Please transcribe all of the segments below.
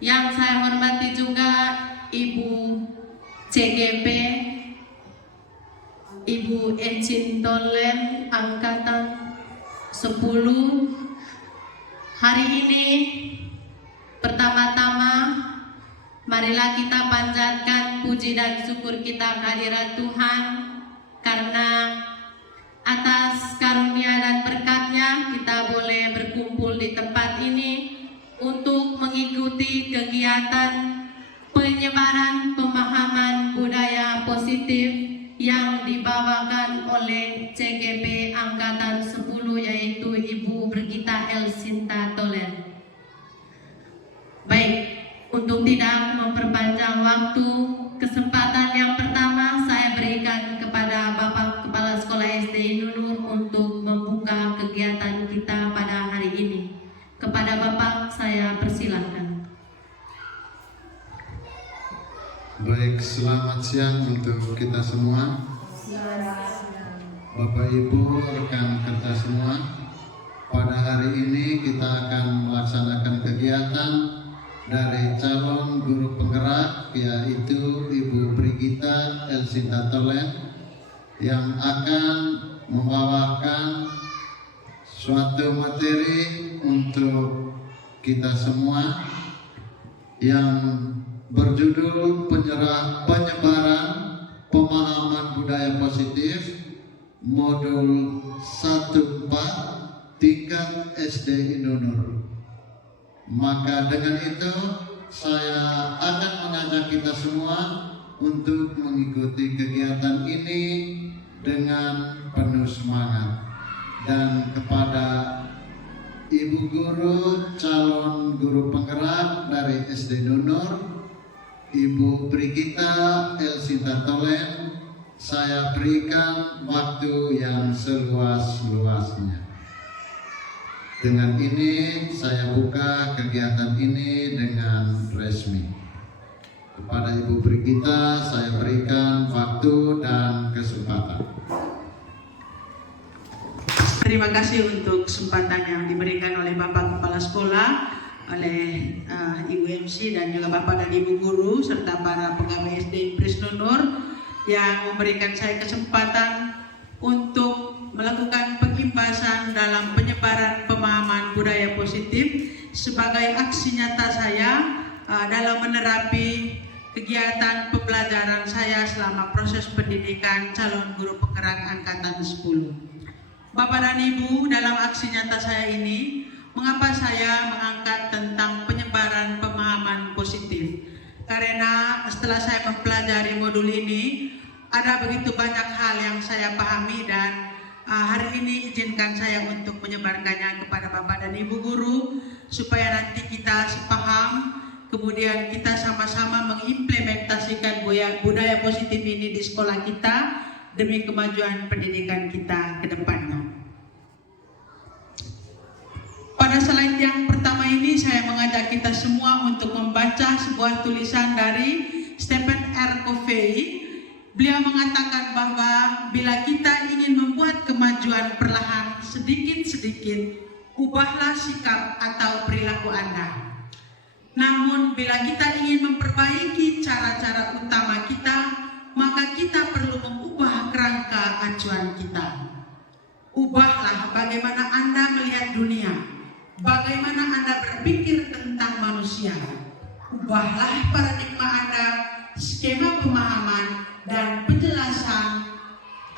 Yang saya hormati juga Ibu CGP, Ibu Ecin Tolen Angkatan 10. Hari ini pertama-tama marilah kita panjatkan puji dan syukur kita kehadirat Tuhan, karena atas karunia dan berkatnya kita boleh berkumpul di tempat ini untuk mengikuti kegiatan penyebaran pemahaman budaya positif yang dibawakan oleh CGP Angkatan 10, yaitu Ibu Brigita Elsinta Tolen. Baik, untuk tidak memperpanjang waktu, kesempatan yang pertama saya berikan kepada Bapak Kepala Sekolah SD Inunur untuk membuka kegiatan kita pada hari ini. Kepada Bapak saya persilahkan. Baik, selamat siang untuk kita semua. Bapak Ibu, rekan kerja semua. Pada hari ini kita akan melaksanakan kegiatan dari calon guru penggerak, yaitu Ibu Brigita Elsinta Tolen, yang akan membawakan suatu materi untuk kita semua yang berjudul penyebaran pemahaman budaya positif modul 14 tingkat SD Inunur. Maka dengan itu saya akan mengajak kita semua untuk mengikuti kegiatan ini dengan penuh semangat. Dan kepada Ibu Guru, calon guru penggerak dari SD Inunur, Ibu Brigita Elsinta Tolen, saya berikan waktu yang seluas-luasnya. Dengan ini saya buka kegiatan ini dengan resmi. Kepada Ibu Brigita saya berikan waktu dan kesempatan. Terima kasih untuk kesempatan yang diberikan oleh Bapak Kepala Sekolah, oleh Ibu MC dan juga Bapak dan Ibu Guru serta para pegawai SD Impres Nunur yang memberikan saya kesempatan untuk melakukan pengimpasan dalam penyebaran pemahaman budaya positif sebagai aksi nyata saya dalam menerapi kegiatan pembelajaran saya selama proses pendidikan calon guru penggerak angkatan 10. Bapak dan Ibu, dalam aksi nyata saya ini, mengapa saya mengangkat tentang penyebaran pemahaman positif? Karena setelah saya mempelajari modul ini, ada begitu banyak hal yang saya pahami, dan hari ini izinkan saya untuk menyebarkannya kepada Bapak dan Ibu Guru supaya nanti kita sepaham, kemudian kita sama-sama mengimplementasikan budaya positif ini di sekolah kita demi kemajuan pendidikan kita ke depannya. Pada slide yang pertama ini saya mengajak kita semua untuk membaca sebuah tulisan dari Stephen R. Covey. Beliau mengatakan bahwa bila kita ingin membuat kemajuan perlahan sedikit-sedikit, ubahlah sikap atau perilaku Anda. Namun bila kita ingin memperbaiki cara-cara utama kita, maka kita perlu mengubah kerangka acuan kita. Ubahlah bagaimana Anda melihat dunia, bagaimana Anda berpikir tentang manusia. Ubahlah paradigma Anda, skema pemahaman dan penjelasan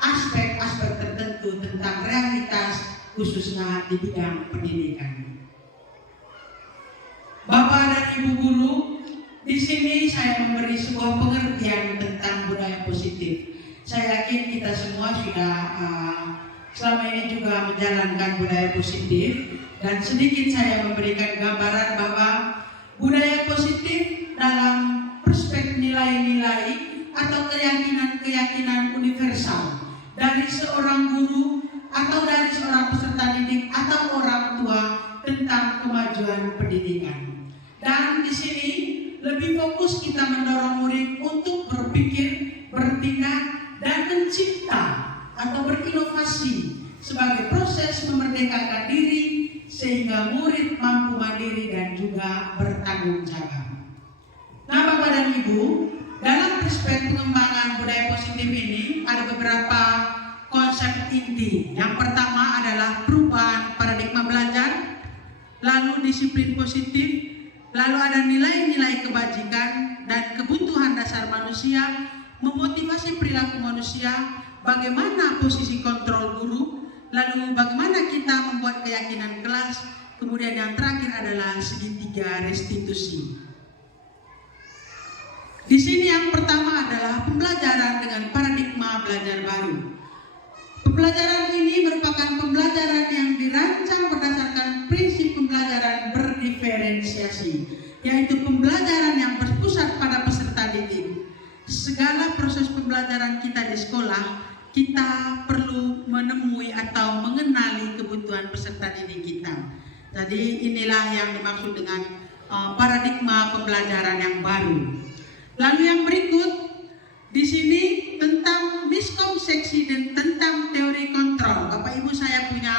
aspek-aspek tertentu tentang realitas, khususnya di bidang pendidikan. Bapak dan Ibu Guru, di sini saya memberi sebuah pengertian tentang budaya positif. Saya yakin kita semua sudah selama ini juga menjalankan budaya positif, dan sedikit saya memberikan gambaran bahwa budaya positif dalam perspektif nilai-nilai atau keyakinan-keyakinan universal dari seorang guru atau dari seorang peserta didik atau orang tua tentang kemajuan pendidikan. Dan di sini lebih fokus kita mendorong murid untuk berpikir, bertindak, dan mencipta atau berinovasi sebagai proses memerdekakan diri sehingga murid mampu mandiri dan juga bertanggung jawab. Nah, Bapak dan Ibu, dalam aspek pengembangan budaya positif ini ada beberapa konsep inti. Yang pertama adalah perubahan paradigma belajar, lalu disiplin positif, lalu ada nilai-nilai kebajikan dan kebutuhan dasar manusia, memotivasi perilaku manusia, bagaimana posisi kontrol guru, lalu bagaimana kita membuat keyakinan kelas, kemudian yang terakhir adalah segitiga restitusi. Di sini yang pertama adalah pembelajaran dengan paradigma belajar baru. Pembelajaran ini merupakan pembelajaran yang dirancang berdasarkan prinsip pembelajaran berdiferensiasi, yaitu pembelajaran yang berpusat pada peserta didik. Segala proses pembelajaran kita di sekolah, kita perlu menemui atau mengenali kebutuhan peserta didik kita. Jadi inilah yang dimaksud dengan paradigma pembelajaran yang baru. Lalu yang berikut di sini tentang miskonsepsi dan tentang teori kontrol. Bapak Ibu, saya punya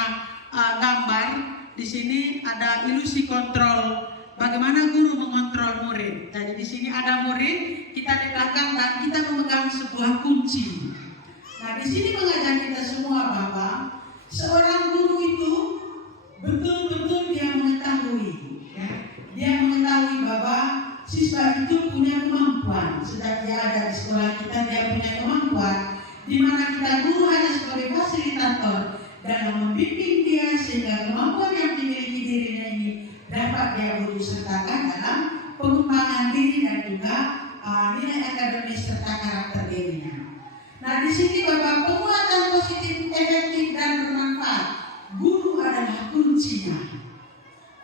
gambar. Di sini ada ilusi kontrol. Bagaimana guru mengontrol murid. Jadi di sini ada murid, kita di belakang dan kita memegang sebuah kunci. Nah, di sini mengajar kita semua bahwa seorang guru itu betul-betul dia mengetahui, ya, dia mengetahui bahwa siswa itu punya kemampuan. Sejak dia ada di sekolah kita, dia punya kemampuan, di mana kita guru hanya sebagai fasilitator dalam membimbing dia sehingga kemampuan yang dimiliki dirinya ini dapat dia guru sertakan dalam pengembangan diri dan juga nilai akademis serta karakter dirinya. Nah, di sini Bapak, penguatan positif, efektif dan bermanfaat. Guru adalah kuncinya.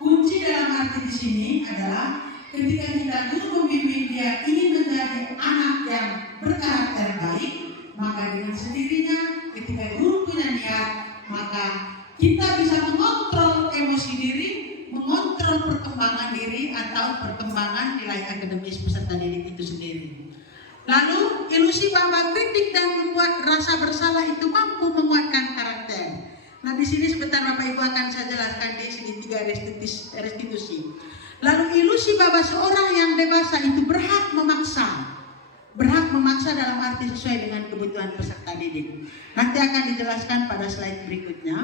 Kunci dalam arti di sini adalah ketika kita guru membimbing dia ingin menjadi anak yang berkarakter baik, maka dengan sendirinya ketika guru punya niat, maka kita bisa mengontrol emosi diri, mengontrol perkembangan diri atau perkembangan nilai akademis peserta didik itu sendiri. Lalu ilusi bahwa kritik dan membuat rasa bersalah itu mampu menguatkan karakter. Nah, di sini sebentar Bapak Ibu akan saya jelaskan di segitiga restitusi. Lalu ilusi bahwa seorang yang dewasa itu berhak memaksa dalam arti sesuai dengan kebutuhan peserta didik. Nanti akan dijelaskan pada slide berikutnya.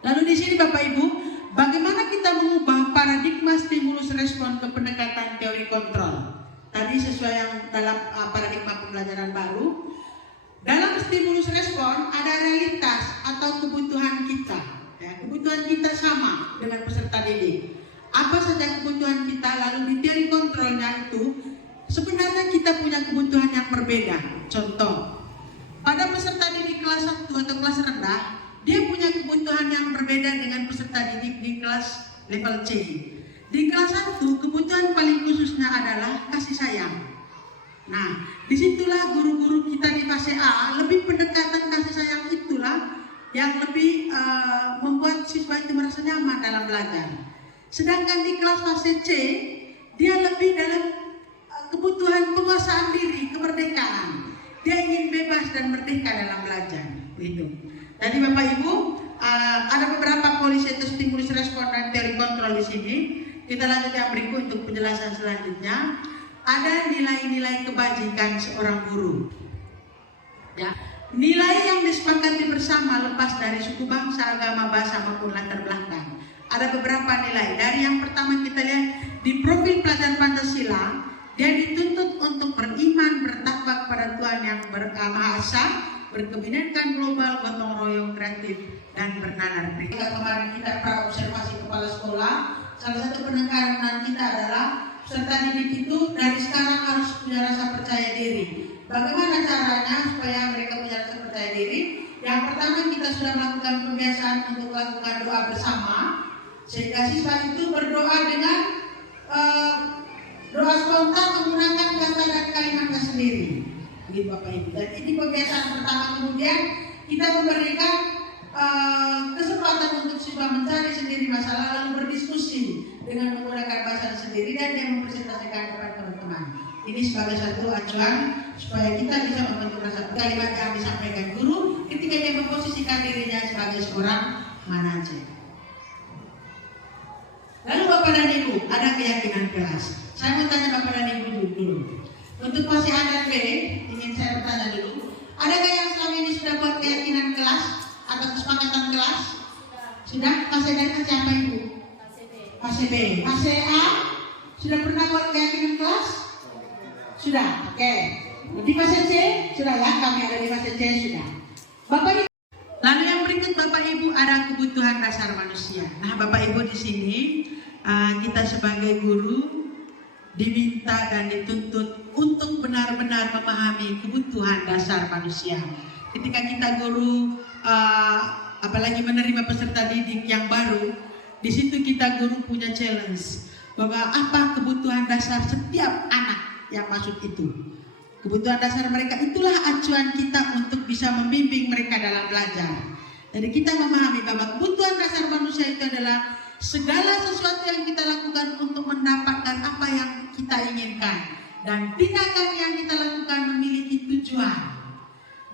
Lalu di sini Bapak Ibu, bagaimana kita mengubah paradigma stimulus respon ke pendekatan teori kontrol? Tadi sesuai yang dalam paradigma pembelajaran baru. Dalam stimulus respon ada realitas atau kebutuhan kita. Ya, kebutuhan kita sama dengan peserta didik. Apa saja kebutuhan kita, lalu di teori kontrolnya itu sebenarnya kita punya kebutuhan yang berbeda. Contoh, pada peserta didik kelas 1 atau kelas rendah, dia punya kebutuhan yang berbeda dengan peserta didik di kelas level C. Di kelas 1, kebutuhan paling khususnya adalah kasih sayang. Nah, disitulah guru-guru kita di fase A, lebih pendekatan kasih sayang itulah yang lebih membuat siswa itu merasa nyaman dalam belajar. Sedangkan di kelas fase C, dia lebih dalam kebutuhan penguasaan diri, kemerdekaan. Dia ingin bebas dan merdeka dalam belajar. Begitu. Jadi Bapak Ibu, ada beberapa polisi atau stimulus respon dan teori kontrol di sini. Kita lanjut yang berikut untuk penjelasan selanjutnya. Ada nilai-nilai kebajikan seorang guru. Ya, nilai yang disepakati bersama lepas dari suku, bangsa, agama, bahasa maupun latar belakang. Ada beberapa nilai. Dari yang pertama kita lihat di profil pelajar Pancasila, dia dituntut untuk beriman, bertakwa kepada Tuhan yang Maha Esa, berkebinekaan global, gotong royong, kreatif, dan bernalar. Kemarin kita praobservasi kepala sekolah. Salah satu penekanan kita adalah peserta didik itu dari sekarang harus punya rasa percaya diri. Bagaimana caranya supaya mereka punya rasa percaya diri? Yang pertama, kita sudah melakukan pembiasaan untuk melakukan doa bersama, sehingga siswa itu berdoa dengan doa spontan menggunakan kata dan kalimatnya sendiri. Gitu Bapak Ibu. Dan ini pembiasaan pertama. Kemudian kita memberikan kesempatan untuk siswa mencari sendiri masalah lalu berdiskusi dengan menggunakan bahasa sendiri dan dia mempresentasikan kepada teman-teman. Ini sebagai satu acuan supaya kita bisa membentuk rasa kalimat yang disampaikan guru ketika dia memposisikan dirinya sebagai seorang manajer. Lalu Bapak dan Ibu, ada keyakinan kelas. Saya mau tanya Bapak dan Ibu dulu. Untuk posisi A dan B, ingin saya bertanya dulu. Adakah yang selama ini sudah buat keyakinan kelas atau kesepakatan kelas? Sudah? Fase dari siapa Ibu? Fase B. Fase A sudah pernah buat keyakinan kelas? Sudah. Oke. Di fase C sudah ya. Kami ada di fase C sudah. Bapak Ibu. Lalu yang berikut Bapak Ibu ada kebutuhan dasar manusia. Nah Bapak Ibu di sini kita sebagai guru diminta dan dituntut untuk benar-benar memahami kebutuhan dasar manusia. Ketika kita guru apalagi menerima peserta didik yang baru, di situ kita guru punya challenge bahwa apa kebutuhan dasar setiap anak yang masuk itu. Kebutuhan dasar mereka itulah acuan kita untuk bisa membimbing mereka dalam belajar. Jadi kita memahami bahwa kebutuhan dasar manusia itu adalah segala sesuatu yang kita lakukan untuk mendapatkan apa yang kita inginkan. Dan tindakan yang kita lakukan memiliki tujuan.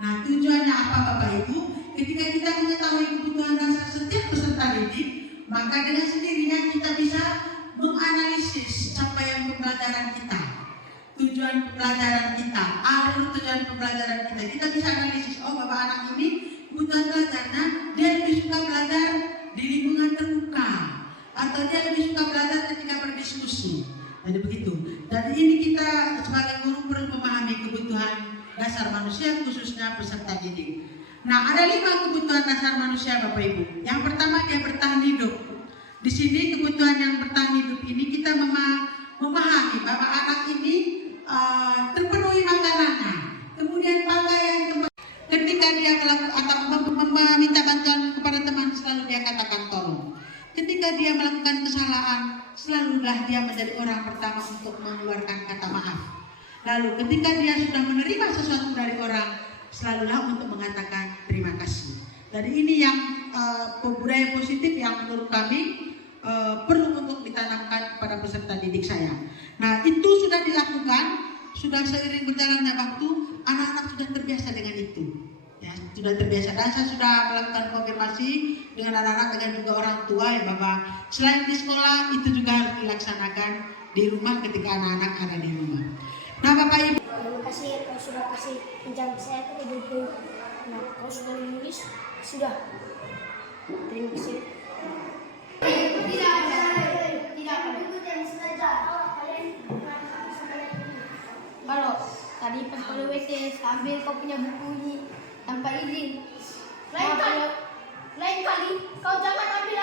Nah tujuannya apa Bapak Ibu? Ketika kita mengetahui kebutuhan dasar setiap peserta didik, maka dengan sendirinya kita bisa menganalisis capaian pembelajaran kita. Tujuan pembelajaran kita, alur tujuan pembelajaran kita. Kita bisa analisis, oh Bapak anak ini kebutuhan belajarnya, dia lebih suka belajar di lingkungan terbuka. Atau dia lebih suka belajar ketika berdiskusi. Jadi begitu. Dan ini kita sebagai guru perlu memahami kebutuhan dasar manusia khususnya peserta didik. Nah ada 5 kebutuhan dasar manusia Bapak Ibu. Yang pertama dia bertahan hidup. Di sini kebutuhan yang bertahan hidup ini kita memahami bahwa anak ini terpenuhi makanannya, kemudian pakaian, ketika dia melakukan atau meminta bantuan kepada teman selalu dia katakan tolong. Ketika dia melakukan kesalahan, selalulah dia menjadi orang pertama untuk mengeluarkan kata maaf. Lalu ketika dia sudah menerima sesuatu dari orang, selalulah untuk mengatakan terima kasih. Jadi ini yang budaya positif yang menurut kami perlu untuk ditanamkan kepada peserta didik saya. Nah itu sudah dilakukan, sudah seiring berjalannya waktu, anak-anak sudah terbiasa dengan itu. Ya, sudah terbiasa dan saya sudah melakukan konfirmasi dengan anak-anak dengan juga orang tua ya bahwa selain di sekolah itu juga harus dilaksanakan di rumah ketika anak-anak ada di rumah. Nah Bapak Ibu, terima kasih kau sudah kasih pinjam saya ke buku. Nah kau sudah menulis sudah. Terima kasih. Tidak ada buku yang sengaja. Kalau tadi pas pada WC ambil kau punya buku ini tanpa izin. Lain kali kau jangan ambil